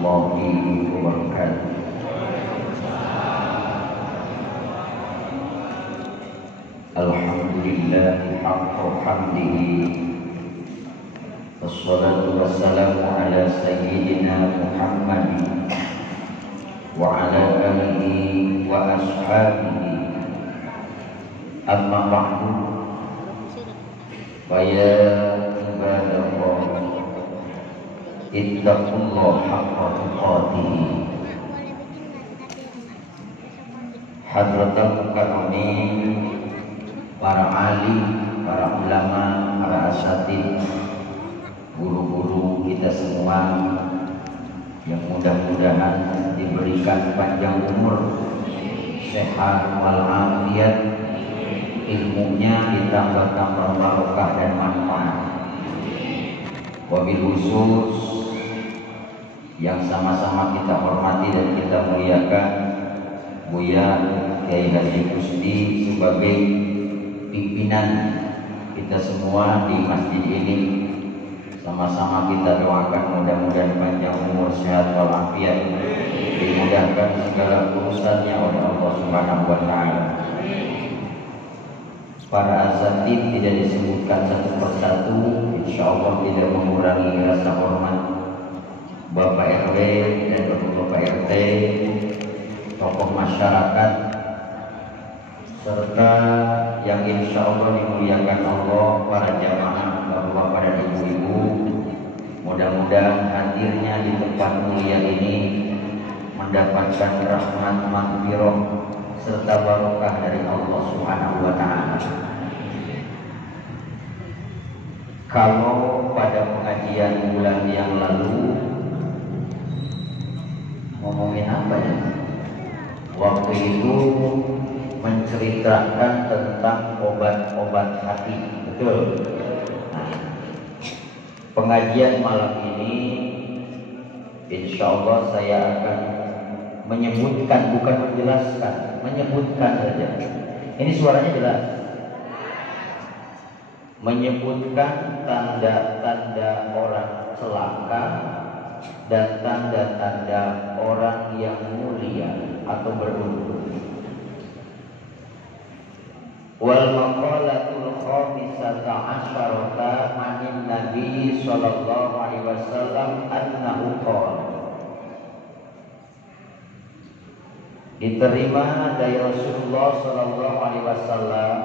warahmatullahi wabarakatuh. Alhamdulillahi haqqa hamdihi, wassalatu wassalamu ala sayyidina Muhammadin wa ala alihi wa ashabihi. Amma ba'du, fa ya ibadallah ittaqullaha haqqa tuqatih. Hadratul mukarramin, para alim, para ulama, para asatidz, guru-guru kita semua yang mudah-mudahan diberikan panjang umur, sehat walafiat, ilmunya ditambah-tambah barokah dan manfaat. Wabil khusus yang sama-sama kita hormati dan kita muliakan Buya Kiai Haji Kusdi sebagai pimpinan kita semua di masjid ini. Sama-sama kita doakan mudah-mudahan panjang umur, sehat walafiat, dimudahkan segala urusannya oleh Allah Subhanahu wa taala. Para asatidz tidak disebutkan satu persatu, insyaallah tidak mengurangi rasa hormat Bapak RW dan Bapak RT, tokoh masyarakat, serta yang insya Allah dimuliakan Allah, para jamaah, bapak-bapak dan ibu-ibu. Mudah-mudahan hadirnya di tempat mulia ini mendapatkan rahmat, maghfirah serta barokah dari Allah Subhanahu wa taala. Kalau pada pengajian bulan yang lalu ngomongin apa ya? Waktu itu menceritakan tentang obat-obat hati, betul? Nah, pengajian malam ini insya Allah saya akan menyebutkan, bukan menjelaskan, menyebutkan saja. Ini suaranya jelas. Menyebutkan tanda-tanda orang celaka dan tanda-tanda orang yang mulia atau beruntung. Wal maqalatul khamisata asyarata anin Nabi sallallahu alaihi wasallam annahu qala. Diterima dari Rasulullah sallallahu alaihi wasallam,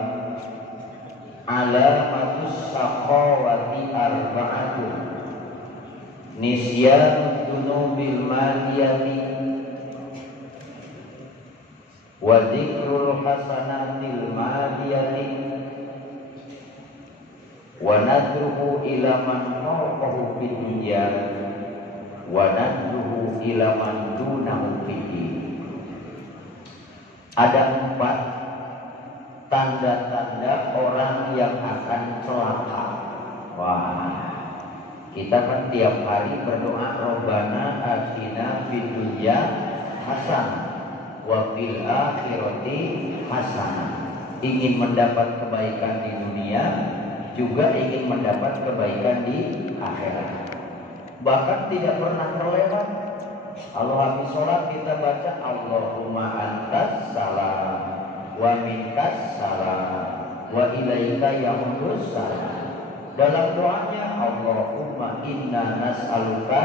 alamatus saqawati arba'atun, nisyan dunubil madiyati wa dzikrul hasanatil madiyati wa nadruhu ila man fawqahu fid dunya wa nadruhu ila man dunahu fid din. Ada 4 tanda-tanda orang yang akan celaka. Wah, kita kan tiap hari berdoa, Rabbana atina fid dunya hasanah wa fil akhirati hasanah. Ingin mendapat kebaikan di dunia, juga ingin mendapat kebaikan di akhirat. Bahkan tidak pernah terlewat. Kalau habis sholat kita baca Allahumma antas salam wa minkas salam wa ilaika yaudus salam. Dalam doanya Allahumma inna nas'aluka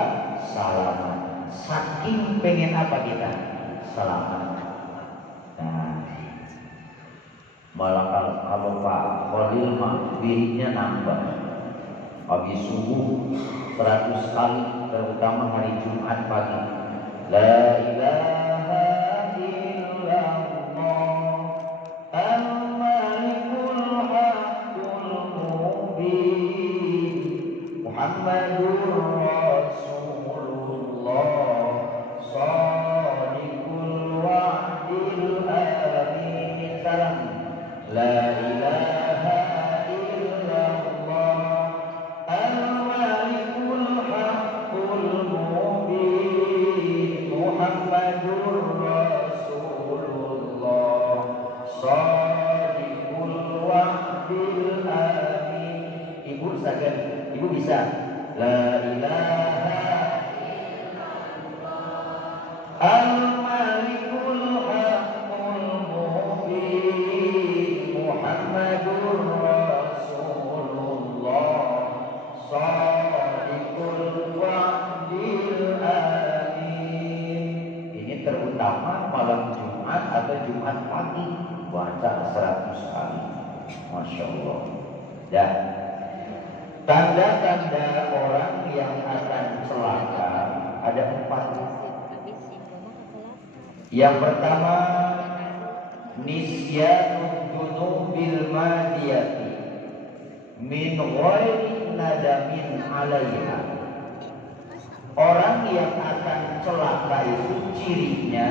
salaman. Saking pengen apa kita? Selamat. Nah, malah kalau Pak Khalil mah wiridnya nambah. Habis subuh 100 kali, terutama hari Jumat pagi. La ilaha illallah al-malikul haqqul mubin Muhammadur Rasulullah shadiqul wa'dil amin. Salam. La ilaha illallah al-malikul haqqul mubin Muhammadur Rasulullah 100 kali. Masya Allah. Dan tanda-tanda orang yang akan celaka ada 4. Yang pertama, nisyanud dunubil madiyati min ghairi nadamin 'alaiha. Orang yang akan celaka itu cirinya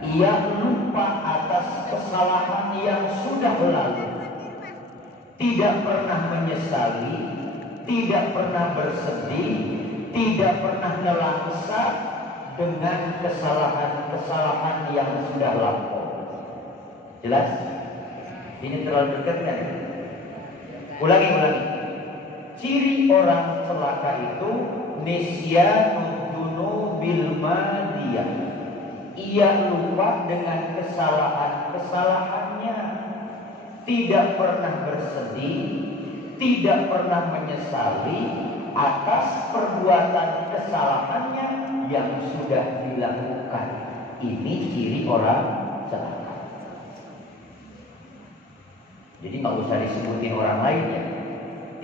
ia lupa atas kesalahan yang sudah lalu, tidak pernah menyesali, tidak pernah bersedih, tidak pernah nelangsa dengan kesalahan-kesalahan yang sudah lampau. Jelas? Ini terlalu dekat kan? Ulangi. Ciri orang celaka itu nisyanud dunubil madiyah. Ia lupa dengan kesalahan-kesalahannya, tidak pernah bersedih, tidak pernah menyesali atas perbuatan kesalahannya yang sudah dilakukan. Ini ciri orang celaka. Jadi nggak usah disebutin orang lain ya,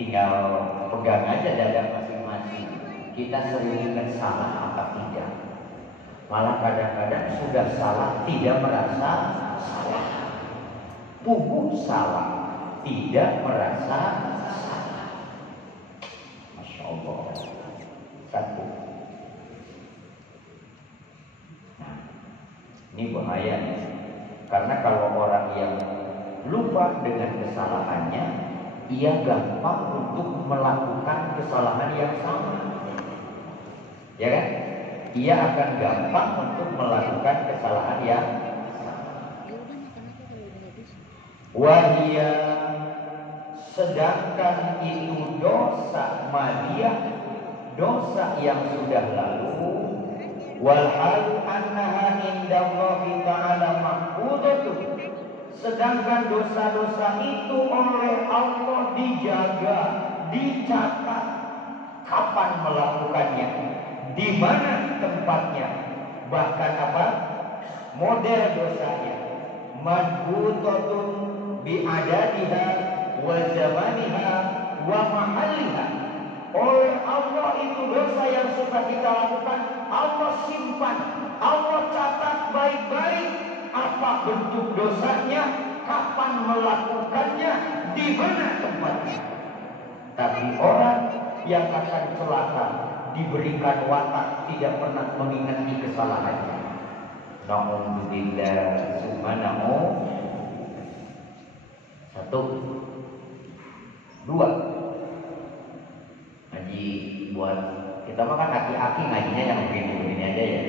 tinggal pegang aja dada masing-masing. Kita sering ingat salah apa tidak. Malah kadang-kadang sudah salah tidak merasa salah. Puguh salah tidak merasa salah. Masya Allah. 1. Nah, ini bahaya nih. Karena kalau orang yang lupa dengan kesalahannya, ia gampang untuk melakukan kesalahan yang sama. Ya kan? Ia akan gampang untuk melakukan kesalahan yang sama. Wahia, sedangkan itu dosa madiyah, dosa yang sudah lalu. Walhal annaha indallahi ta'ala mahfudatun, sedangkan dosa-dosa itu oleh Allah dijaga, dicatat. Kapan melakukannya, di mana tempatnya, bahkan apa model dosanya. Madhutatun bi'adadiha wa zamaniha wa mahalliha. Oleh Allah itu dosa yang sudah kita lakukan Allah simpan, Allah catat baik-baik. Apa bentuk dosanya, kapan melakukannya, di mana tempatnya. Tapi orang yang akan celaka diberikan watak tidak pernah mengingati kesalahannya. Na'udzubillah summa na'udzubillah. 1, 2. Ngaji buat kita makan aki-aki, ngajinya yang begini-begini aja ya.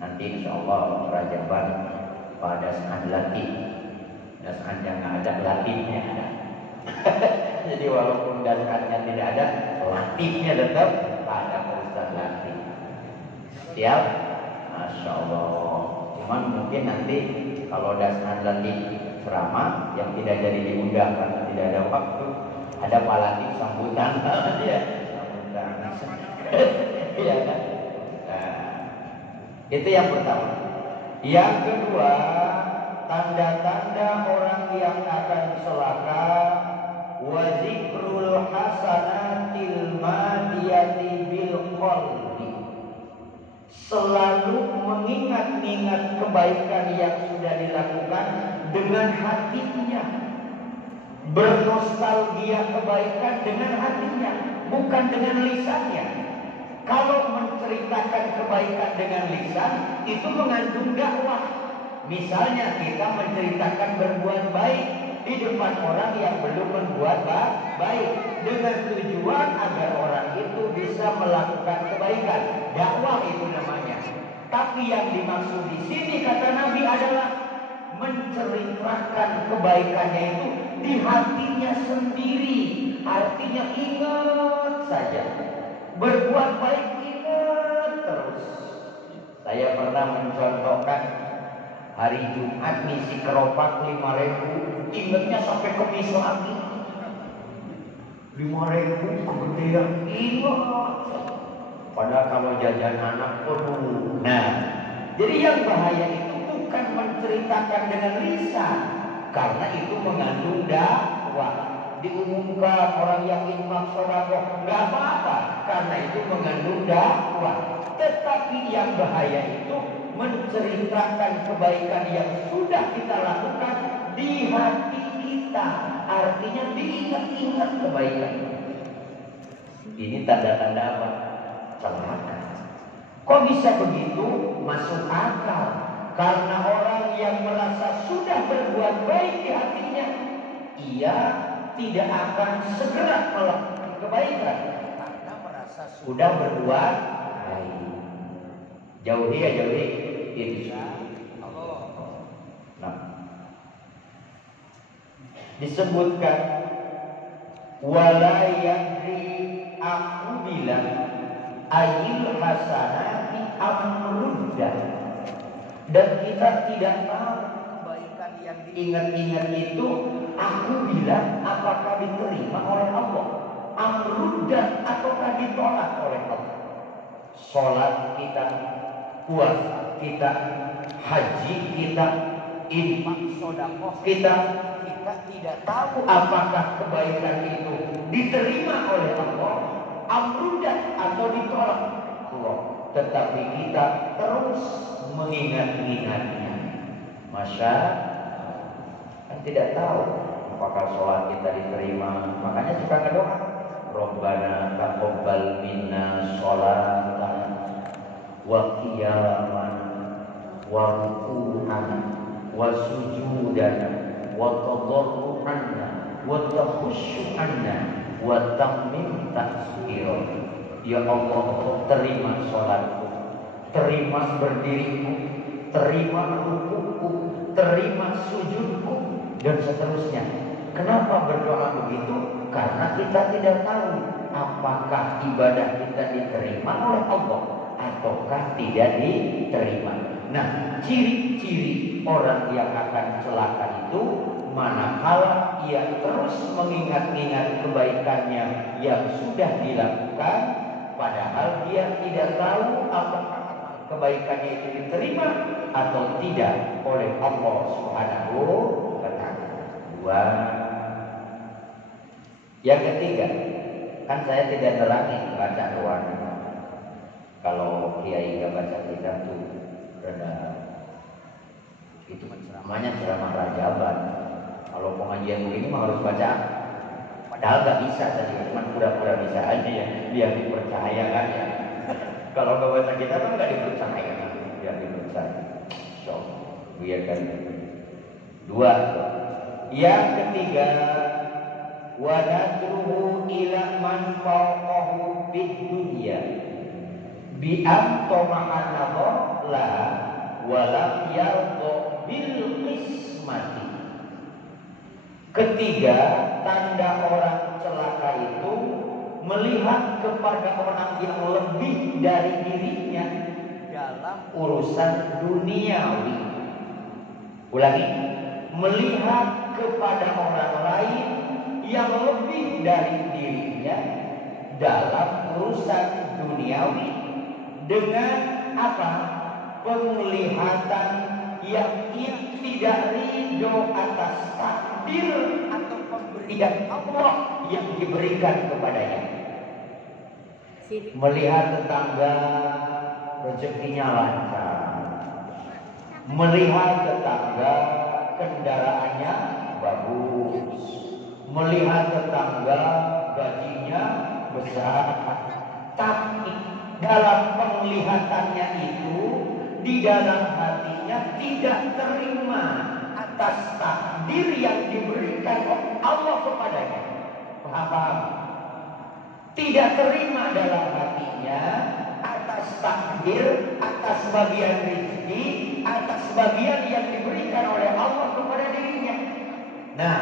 Nanti insya Allah Rajaban pada saat latih, dasarnya nggak ada, latihnya ada. Jadi walaupun dasarnya tidak ada, latihnya tetap ada Ustaz latih. Siap? Masya Allah. Cuman mungkin nanti kalau dasar latih ceramah yang tidak jadi diundang karena tidak ada waktu, ada Pak Latih sambutan dia, sambutan. Iya kan? Itu yang pertama. Yang kedua, tanda-tanda orang yang akan celaka, wa zikrul hasanatil madiyati bil qalbi. Selalu mengingat-ingat kebaikan yang sudah dilakukan dengan hatinya. Bernostalgia kebaikan dengan hatinya, bukan dengan lisannya. Kalau menceritakan kebaikan dengan lisan, itu mengandung dakwah. Misalnya kita menceritakan berbuat baik di depan orang yang belum berbuat baik, dengan tujuan agar orang itu bisa melakukan kebaikan. Dakwah itu namanya. Tapi yang dimaksud di sini kata Nabi adalah menceritakan kebaikannya itu di hatinya sendiri. Artinya ingat saja. Berbuat baik ingat terus. Saya pernah mencontohkan hari Jumat misi keropak 5.000, ingatnya sampai kemis lagi. 5.000 kegedean, ingat. Padahal kalau jajan anak perlu. Nah, jadi yang bahaya itu bukan menceritakan dengan lisan, karena itu mengandung dakwah. Diumumkan orang yang infak sedekah nggak apa-apa, karena itu mengandung dakwah. Tetapi yang bahaya itu menceritakan kebaikan yang sudah kita lakukan di hati kita, artinya diingat-ingat kebaikan. Ini tanda-tanda apa? Celaka. Kok bisa begitu? Masuk akal. Karena orang yang merasa sudah berbuat baik di hatinya, ia tidak akan segera melakukan kebaikan karena merasa sudah berbuat baik. Jauhi ya, jauhi. Insya Allah. Nah, disebutkan wala yadri, aku bilang ayil hasanati amruddah, dan kita tidak tahu kebaikan yang diingat-ingat itu, aku bilang apakah diterima oleh Allah, amruddah ataukah ditolak oleh Allah. Sholat kita, puasa kita, haji kita, infak sedekah kita tidak tahu apakah kebaikan itu diterima oleh Allah, amrudah atau ditolak Allah. Tetapi kita terus mengingat-ingatnya. Masya kan tidak tahu apakah sholat kita diterima. Makanya suka berdoa, Rabbana taqabbal minna sholatan wa qiyaman wa ruku'an wa sujudana wa tadarru'anna wa takhushu'anna wa tammim taksbiran. Ya Allah, terima sholatku, terima berdiriku, terima ruku'ku, terima sujudku, dan seterusnya. Kenapa berdoa begitu? Karena kita tidak tahu apakah ibadah kita diterima oleh Allah ataukah tidak diterima. Nah, ciri-ciri orang yang akan celaka itu manakala ia terus mengingat-ingat kebaikannya yang sudah dilakukan, padahal dia tidak tahu apakah kebaikannya itu diterima atau tidak oleh Allah Subhanahu wa ta'ala. Dua. Yang ketiga, kan saya tidak terangin baca doa. Kalau kiai nggak baca kitab tuh rada, itu ceramahnya ceramah rajaban. Kalau pengajian begini mah harus baca. Padahal nggak bisa tadi, cuma pura-pura bisa aja ya, biar dipercaya kan ya. Kalau nggak baca kitab kan nggak dipercaya, biar dipercaya. So, biarkan. Dua. Yang ketiga, wa nadruhu ila man fawqahu fid dunya bi amtomahan la walam yardo bil qismati. Ketiga, tanda orang celaka itu melihat kepada orang yang lebih dari dirinya dalam urusan duniawi. Ulangi, melihat kepada orang lain yang lebih dari dirinya dalam urusan duniawi dengan apa? Penglihatan yang ia tidak ridho atas takdir atau pemberian Allah yang diberikan kepadanya. Melihat tetangga rezekinya lancar, melihat tetangga kendaraannya bagus, melihat tetangga gajinya besar, tapi dalam penglihatannya itu, di dalam hatinya tidak terima atas takdir yang diberikan Allah kepadanya. Paham? Tidak terima dalam hatinya atas takdir, atas bagian rezeki, atas bagian yang diberikan oleh Allah kepada dirinya. Nah,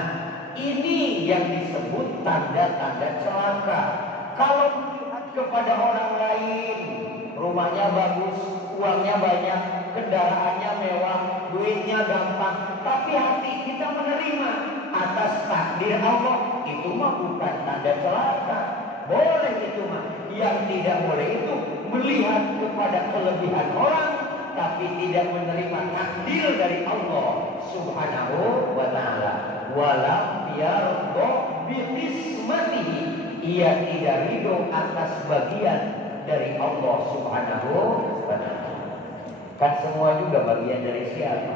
ini yang disebut tanda-tanda celaka. Kalau melihat kepada orang lain, rumahnya bagus, uangnya banyak, kendaraannya mewah, duitnya gampang, tapi hati kita menerima atas takdir Allah, itu mah bukan tanda celaka. Boleh itu mah. Yang tidak boleh itu melihat kepada kelebihan orang, tapi tidak menerima takdir dari Allah Subhanahu wa taala. Walam yarda bi qismatihi, ia tidak ridho atas bagian dari Allah Subhanahu wa taala. Kan semua juga bagian dari siapa?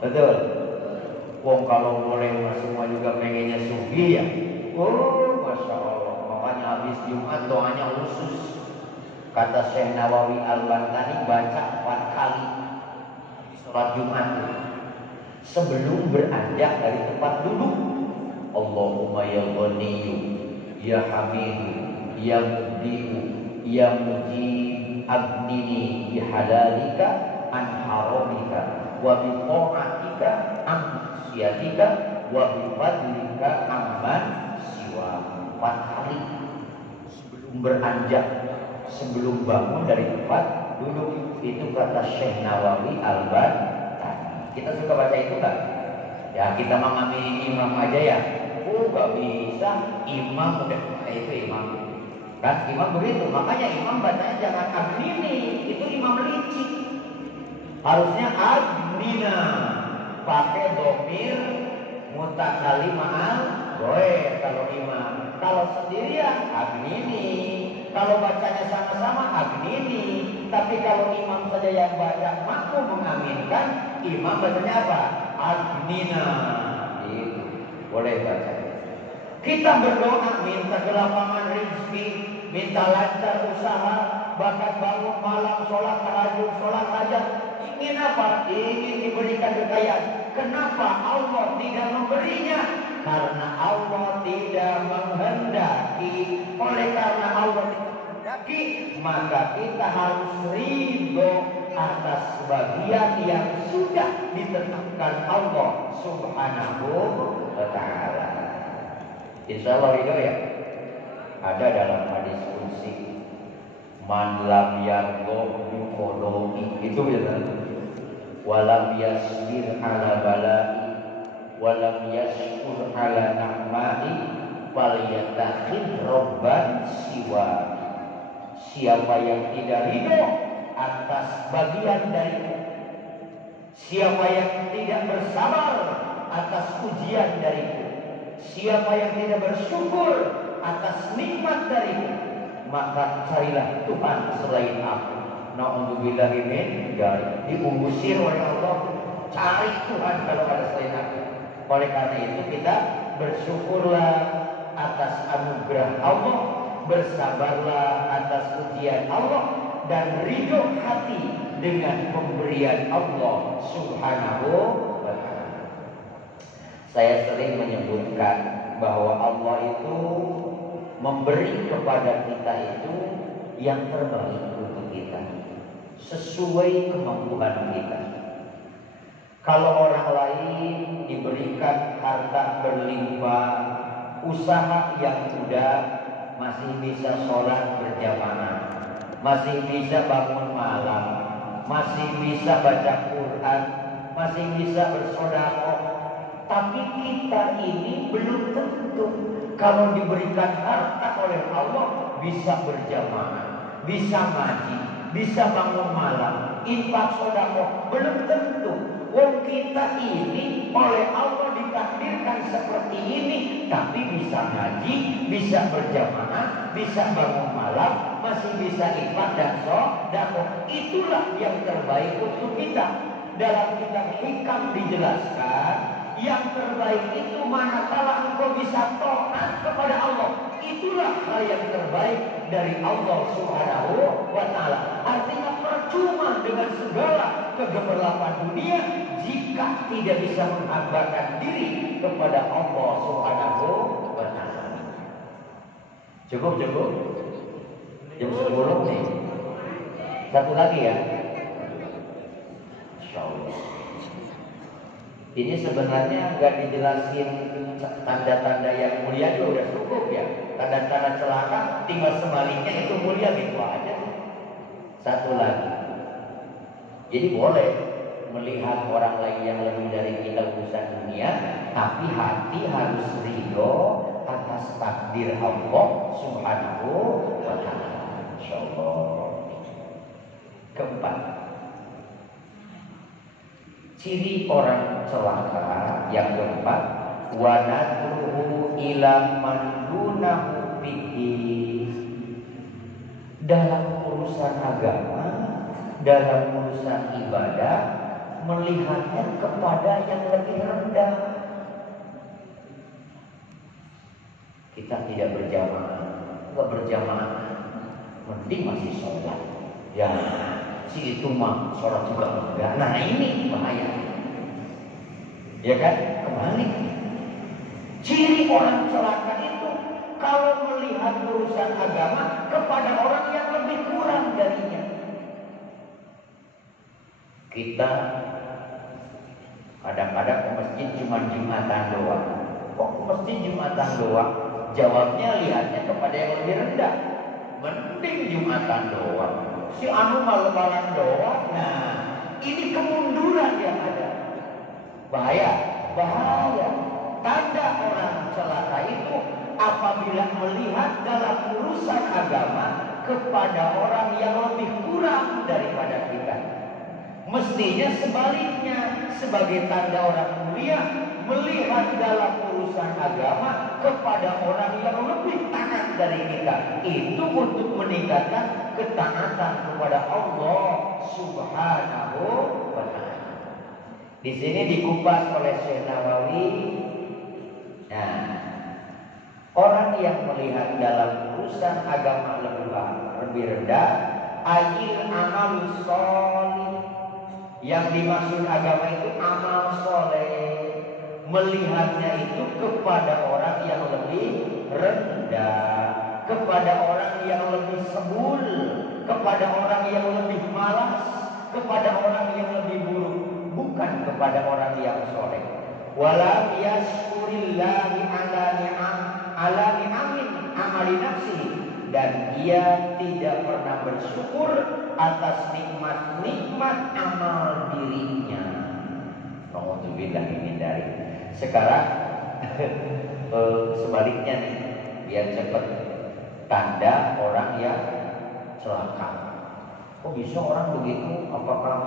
Betul. Wong kalau boleh semua juga pengennya sufi ya. Oh, masya Allah. Makanya habis Jumat doanya khusus. Kata Syekh Nawawi Al-Bantani baca 4 kali sholat Jumat sebelum beranjak dari tempat duduk. Allahumma ya Ghaniyyu ya Hamidu ya Mubdi'u ya Mujib abnini bihalalika an haramika wa bi ta'atika an maksiatika wa bi fadlika amman siwa. 4 kali sebelum beranjak, sebelum bangun dari tempat duduk. Itu kata Syekh Nawawi Al-Bantani. Kita suka baca itu kan? Ya kita mengamini imam aja ya. Oh gak bisa, imam udah itu imam. Kan imam begitu, makanya imam bacanya jangan abnini, itu imam licik. Harusnya abnina, pakai domir mutakallim ma'al goer kalau imam. Kalau sendirian abnini, kalau bacanya sama-sama abnini. Tapi kalau imam saja yang baca makmum mengaminkan, imam bacanya apa? Abnina. Itu boleh baca. Kita berdoa minta kelapangan rezeki, minta lancar usaha, bahkan bangun malam sholat tahajud, sholat hajat. Ingin apa? Ingin diberikan kekayaan. Kenapa Allah tidak memberinya? Karena Allah tidak menghendaki. Oleh karena Allah tidak menghendaki, maka kita harus ridho atas bagian yang sudah ditetapkan Allah Subhanahu wa ta'ala. Insya Allah ridho ya. Ada dalam hadis qudsi, man lam yardo bi qadai, itu ya. Walam yasbir ala bala'i walam yashkur ala na'mai falyattakhid rabban siwa. Siapa yang tidak ridho atas bagian dariku, siapa yang tidak bersabar atas ujian dariku, siapa yang tidak bersyukur atas nikmat dariku, maka carilah Tuhan selain aku. Na'udzubillahi min dzalik. Diusir oleh Allah, cari Tuhan kalau ada selain aku. Oleh karena itu kita bersyukurlah atas anugerah Allah, bersabarlah atas ujian Allah, dan ridho hati dengan pemberian Allah Subhanahu wa ta'ala. Saya sering menyebutkan bahwa Allah itu memberi kepada kita itu yang terbaik untuk kita, sesuai kemampuan kita. Kalau orang lain diberikan harta berlimpah, usaha yang mudah, masih bisa sholat berjamaah, masih bisa bangun malam, masih bisa baca Quran, masih bisa bersedekah. Tapi kita ini belum tentu kalau diberikan harta oleh Allah bisa berjamaah, bisa ngaji, bisa bangun malam, infak sedekah. Belum tentu. Wong kita ini oleh Allah ditakdirkan seperti ini, tapi bisa ngaji, bisa berjamaah, bisa bangun malam, masih bisa infak dan sedekah. Itulah yang terbaik untuk kita. Dalam kitab Hikam dijelaskan, yang terbaik itu manakala engkau bisa taat kepada Allah. Itulah hal yang terbaik dari Allah Subhanahu wa ta'ala. Artinya percuma dengan segala kegemerlapan dunia jika tidak bisa menghambakan diri kepada Allah Subhanahu wa ta'ala. Cukup? Jam 10 nih. Satu lagi ya. Insyaallah. Ini sebenarnya nggak dijelasin tanda-tanda yang mulia juga udah cukup ya. Tanda-tanda celaka tinggal sebaliknya itu mulia gitu aja. Satu lagi. Jadi boleh melihat orang lain yang lebih dari kita urusan dunia, tapi hati harus ridho atas takdir Allah Subhanahu wa ta'ala. Insyaallah. Keempat, Ciri orang celaka yang keempat, wa nadruhu ila man dunahu fihi. Dalam urusan agama, dalam urusan ibadah, melihatnya kepada yang lebih rendah. Kita tidak berjamaah, enggak berjamaah, mending masih sholat. Ya, si itu mah sholat juga enggak. Nah ini bahaya. Ya kan? Kembali. Ciri orang celaka itu kalau melihat urusan agama kepada orang yang lebih kurang darinya. Kita kadang-kadang ke masjid cuma Jumatan doang. Kok ke masjid Jumatan doang? Jawabnya lihatnya kepada yang lebih rendah. Mending Jumatan doang. Si anu malam-malam doang. Nah, ini kemunduran yang ada. Bahaya, bahaya. Tanda orang celaka itu apabila melihat dalam urusan agama kepada orang yang lebih kurang daripada kita. Mestinya sebaliknya, sebagai tanda orang mulia, melihat dalam urusan agama kepada orang yang lebih taat dari kita. Itu untuk meningkatkan ketaatan kepada Allah Subhanahu wa ta'ala. Di sini dikupas oleh Syekh Nawawi. Nah, orang yang melihat dalam urusan agama lebih rendah, ayil amal sholih. Yang dimaksud agama itu amal soleh. Melihatnya itu kepada orang yang lebih rendah, kepada orang yang lebih sebul, kepada orang yang lebih malas, kepada orang yang lebih buruk, bukan kepada orang yang soleh. Walam yashkurillahi ala ni'amin amali nafsihi, dan dia tidak pernah bersyukur atas nikmat-nikmat amal dirinya. Alhamdulillah ini dari. Sekarang sebaliknya nih, biar cepat, tanda orang yang celaka. Kok bisa orang begitu? Apakah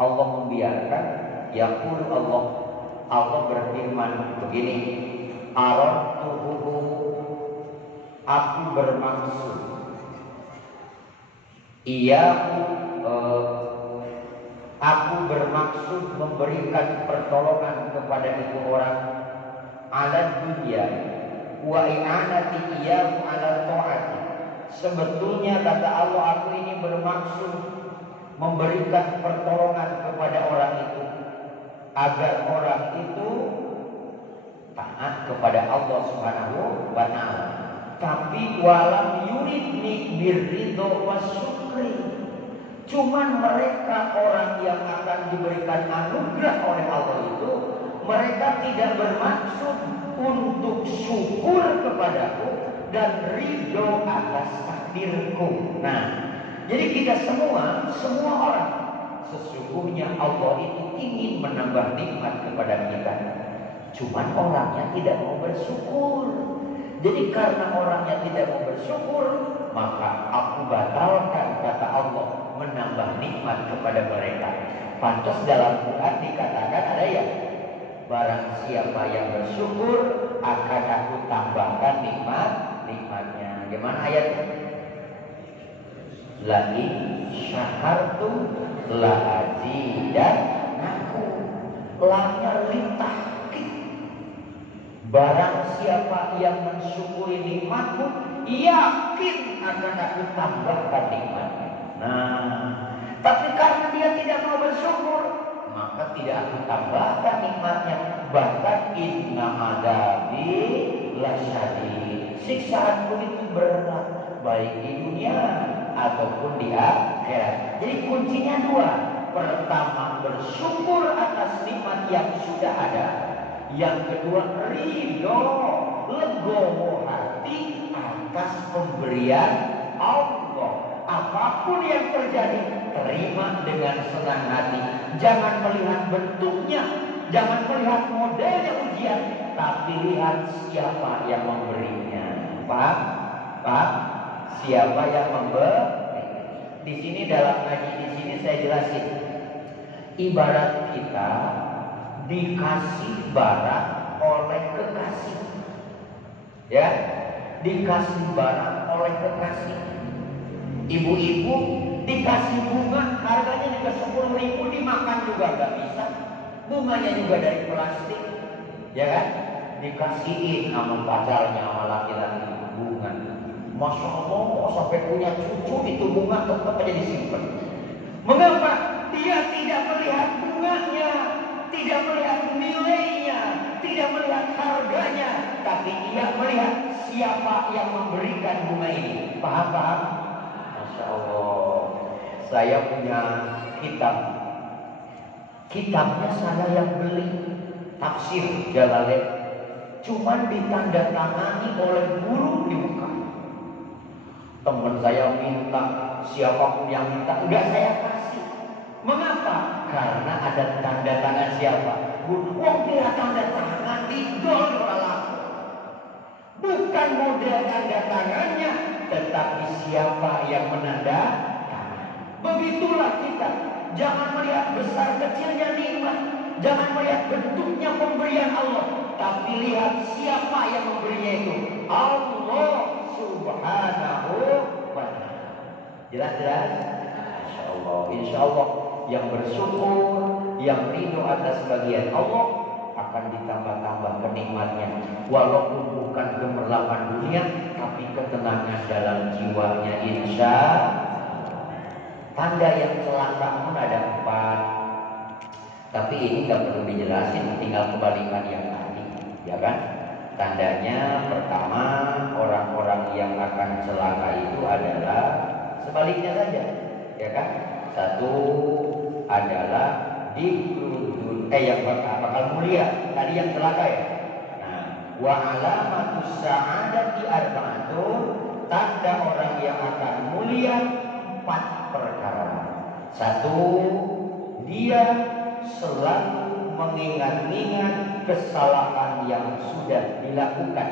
Allah membiarkan? Yaqul Allah berfirman begini, aradtuhu, aku bermaksud, aku bermaksud memberikan pertolongan kepada itu orang ala dunia wa i'anati iyyahu ala ta'ati. Sebetulnya kata Allah, aku ini bermaksud memberikan pertolongan kepada orang itu agar orang itu taat kepada Allah Subhanahu wa ta'ala. Tapi walam yuridni birridho wasyukri. Cuman mereka orang yang akan diberikan anugerah oleh Allah itu, mereka tidak bermaksud untuk syukur kepadaku dan ridho atas takdirku. Nah, jadi kita semua orang, sesungguhnya Allah itu ingin menambah nikmat kepada kita. Cuman orangnya tidak mau bersyukur. Jadi karena orangnya tidak mau bersyukur, maka aku batalkan, kata Allah, menambah nikmat kepada mereka. Pantas dalam Quran dikatakan ada ya, barang siapa yang bersyukur akan aku tambahkan nikmatnya. Gimana ayatnya? La in syakartum la azidannakum. Lahnya litahkik. Barang siapa yang mensyukuri nikmatku, yakin akan aku tambahkan nikmatnya. Nah, tapi karena dia tidak mau bersyukur, maka tidak aku tambahkan nikmatnya. Bahkan inna adabi lasyadid. Siksaanku itu berat, baik di dunia ataupun di akhirat. Jadi kuncinya dua. Pertama, bersyukur atas nikmat yang sudah ada. Yang kedua, ridho, legowo hati atas pemberian Allah. Apapun yang terjadi, terima dengan senang hati. Jangan melihat bentuknya, jangan melihat modelnya ujian, tapi lihat siapa yang memberinya. Paham? Paham? Siapa yang memberi? Di sini dalam ngaji di sini saya jelasin. Ibarat kita dikasih barang oleh kekasih, ya, dikasih barang oleh kekasih. Ibu-ibu dikasih bunga, harganya juga 10.000, dimakan juga nggak bisa. Bunganya juga dari plastik, ya kan? Dikasihin sama pacarnya, sama laki-laki bunga. Masya Allah, sampai punya cucu itu bunga tetap aja disimpan. Mengapa? Dia tidak melihat bunganya, tidak melihat nilainya, tidak melihat harganya, tapi dia melihat siapa yang memberikan bunga ini. Paham? Masya Allah. Saya punya kitab. Kitabnya saya yang beli, Tafsir Jalalain. Cuman ditandatangani oleh guru di Mekah. Teman saya minta, siapapun yang minta, enggak saya kasih. Mengapa? Karena ada tanda tangan siapa? Wong kira tanda tangan didol orang. Bukan model tanda tangannya, tetapi siapa yang menandatangan. Begitulah kita. Jangan melihat besar kecilnya nikmat, jangan melihat bentuknya pemberian Allah, tapi lihat siapa yang memberinya itu. Allah Subhanahu wa ta'ala. Jelas? Insya Allah. Insya Allah yang bersyukur, yang ridho atas bagian Allah akan ditambah-tambah kenikmatnya. Walaupun bukan gemerlapan dunia, tapi ketenangan dalam jiwanya. Insya Allah. Tanda yang celaka pun ada 4. Tapi ini nggak perlu dijelasin, tinggal kebalikan yang tadi, ya kan? Tandanya pertama, orang-orang yang akan celaka itu adalah sebaliknya saja, ya kan? Satu adalah yang bakal mulia, tadi yang celaka ya. Nah, wa alamatus sa'adati arba'atun, tanda orang yang akan mulia 4 perkara. Satu, dia selalu mengingat-ingat kesalahan yang sudah dilakukan.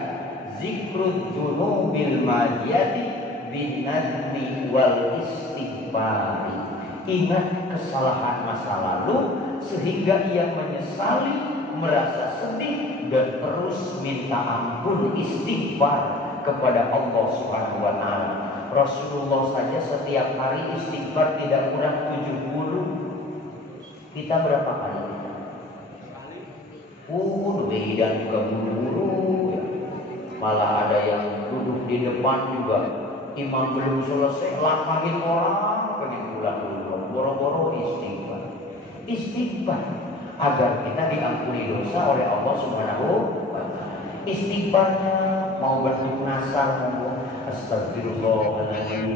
Zikrul dzunubil madiyati bin nadmi wal istighfari. Ingat kesalahan masa lalu sehingga ia menyesali, merasa sedih dan terus minta ampun, istighfar kepada Allah Subhanahu wa ta'ala. Rasulullah saja setiap hari istighfar tidak kurang 70. Kita berapa kali? Lebih dan juga buru-buru ya. Malah ada yang duduk di depan juga, imam belum selesai lapangin orang, pengen pulang dulu, boro-boro istighfar. Istighfar agar kita diampuni dosa oleh Allah Subhanahu wa ta'ala. Istighfarnya mau bentuk nasar, mau Astagfirullahaladzim,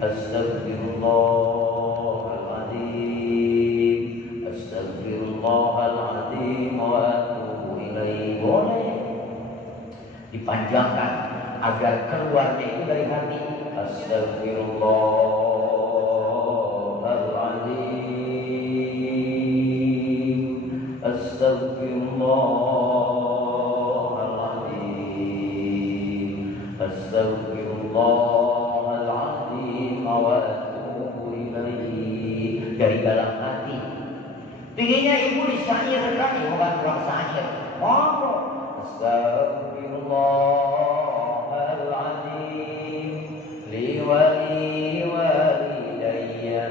Astagfirullahaladzim, Astagfirullahaladzim wa atubu ilaihi. Boleh dipanjangkan agar keluarnya itu dari hati. Astagfirullahaladzim, Astagfirullah, Astagfirullahaladzim wa atubu ilaihi. Dari dalam hati. Pinginnya ibu disairkan, bukan kurang sair. Astagfirullahaladzim li walidayya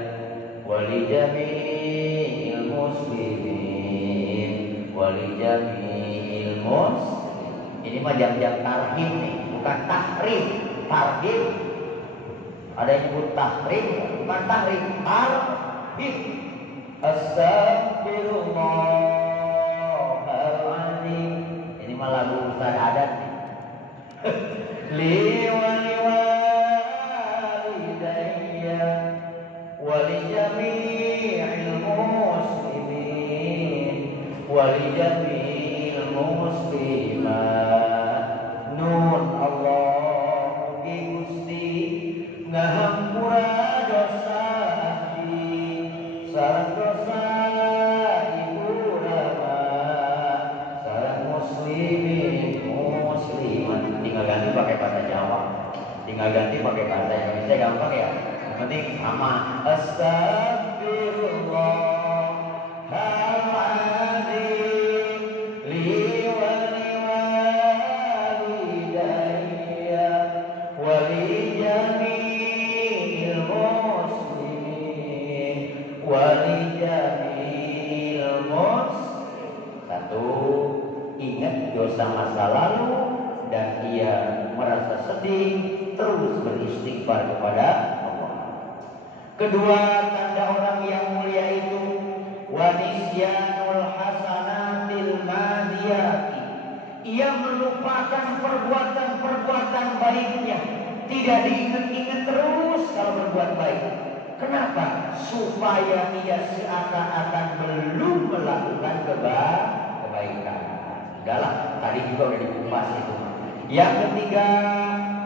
wa li jami'il muslimin wa li jami'il muslimin. Ini mah jam-jam tarhim nih, bukan tahrim. Tarhim ada yang nyebut tahrim, bukan tahrim, tarhim. Astagfirullahaladzim. Ini mah lagu Ustaz adat nih. Li walidayya wa li jami'il muslimin wa li jami'il muslimat. Nun Allah Gusti ngahampura dosa sareng dosa ibu rama sareng muslimin muslimat. Tinggal ganti pakai bahasa Jawa, tinggal ganti pakai bahasa Indonesia, gampang ya. Yang penting sama. Astagfirullah Satu, ingat dosa masa lalu dan ia merasa sedih, terus beristighfar kepada Allah. Kedua, tanda orang yang mulia itu wanisyanul hasanatil madiyati. Ia melupakan perbuatan-perbuatan baiknya, tidak diingat-ingat terus kalau berbuat baik. Kenapa? Supaya ia seakan-akan belum melakukan kebaikan. Udahlah, tadi juga udah dikupas itu. Yang ketiga,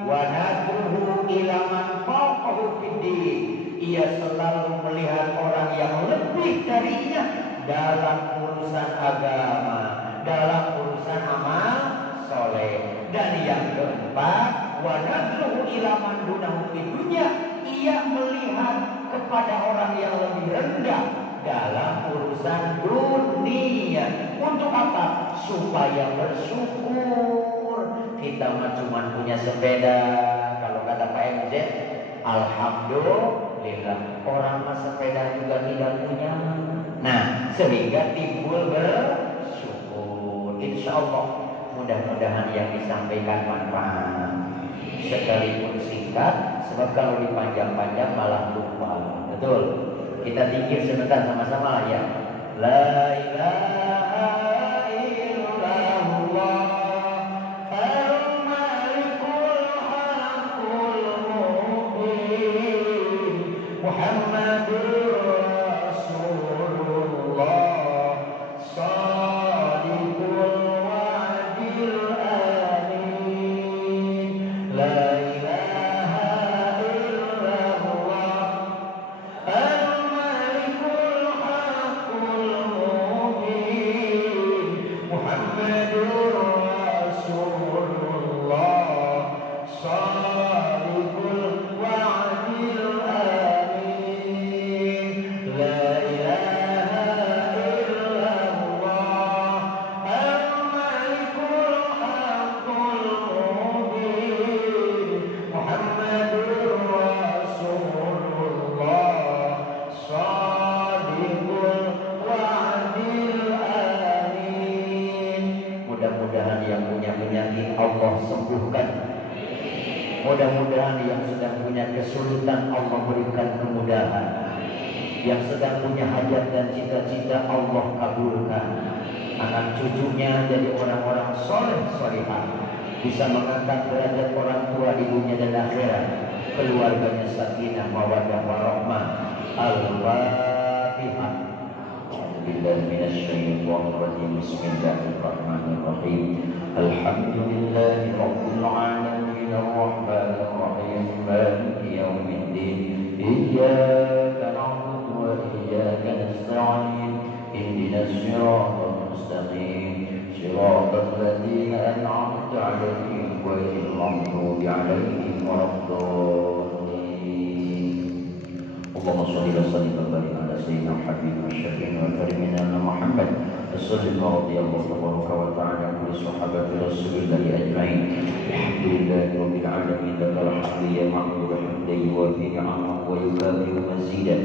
wa nadruhu ila man fawqahu fiddin. Ia selalu melihat orang yang lebih darinya dalam urusan agama, dalam urusan amal soleh. Dan yang keempat, wa nadruhu ila man dunahu fid dunya. Ia melihat kepada orang yang lebih rendah dalam urusan dunia. Untuk apa? Supaya bersyukur. Kita mah cuma punya sepeda. Kalau kata Pak MZ, alhamdulillah. Orang mah sepeda juga tidak punya. Nah, sehingga timbul bersyukur. Insya Allah, mudah-mudahan yang disampaikan manfaat. Sekalipun singkat, sebab kalau dipanjang-panjang malah lupa. Betul. Kita zikir sebentar sama-sama lah ya. La ilaha illallah al-malikul haqqul mubin Muhammadur Rasulullah Shadiqul wa'dil amin. La mudah-mudahan yang sedang punya kesulitan Allah berikan kemudahan. Yang sedang punya hajat dan cita-cita Allah kabulkan. Anak cucunya jadi orang-orang soleh solehah, bisa mengangkat derajat orang tua di dunia dan akhirat. Keluarganya sakinah mawaddah warahmah. Al-Fatihah. A'udzubillahi minasyaitonir rajim. Bismillahirrahmanirrahim. Alhamdulillahi rabbil alamin. الرحمن الرحيم مالك يوم الدين إياك نعبد وإياك نستعين اهدنا الصراط المستقيم صراط الذين أنعمت عليهم غير المغضوب عليهم ولا الضالين. اللهم صل وسلم وبارك على سيدنا محمد الشفيع والكريم محمد الصديق رضي الله تبارك وتعالى عن كل صحابة رسول الله أجمعين. الحمد لله رب العالمين. لك الحمد يا معبود حمدا يوافي نعمه ويكافئ مزيدا.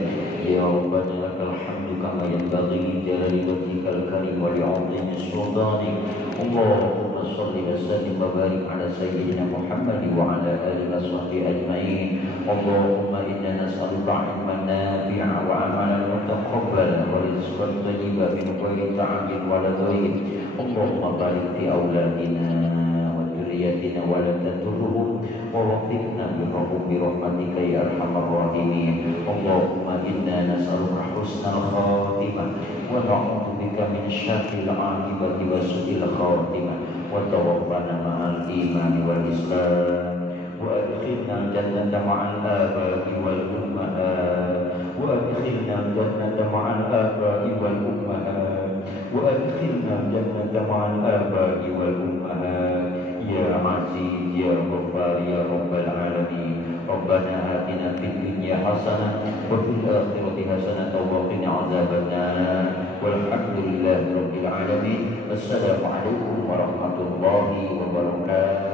يا ربنا لك الحمد كما ينبغي لجلال وجهك الكريم ولعظيم سلطانك. اللهم صل وسلم وبارك على سيدنا محمد وعلى آله وصحبه أجمعين. اللهم إنا نسألك علما نافعا وعملا متقبلا ورزقا طيبا من غير تعب ولا ضيق. اللهم بارك في أولادنا وذريتنا ولا تضرهم ووفقنا بحب برحمتك يا أرحم الراحمين. اللهم إنا نسألك حسن الخاتمة ونعوذ بك من شر العاقبة وسوء الخاتمة. وتوفنا مع الإيمان والإسلام وأدخلنا الجنة مع الآباء والأمهات. وأدخلنا الجنة مع الآباء والأمهات. وأدخلنا الجنة مع الآباء والأمهات. يا عزيز يا غفار يا رب العالمين. ربنا آتنا في الدنيا حسنة وفي الآخرة حسنة وقنا عذاب النار والحمد لله رب العالمين. السلام عليكم warahmatullahi wabarakatuh.